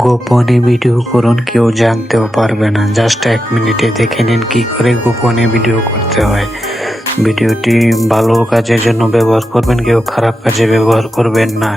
গোপনে ভিডিও করুন, কেউ জানতেও পারবে না। জাস্ট এক মিনিটে দেখে নিন কি করে গোপনে ভিডিও করতে হয়। ভিডিওটি ভালো কাজের জন্য ব্যবহার করবেন, কেউ খারাপ কাজে ব্যবহার করবেন না।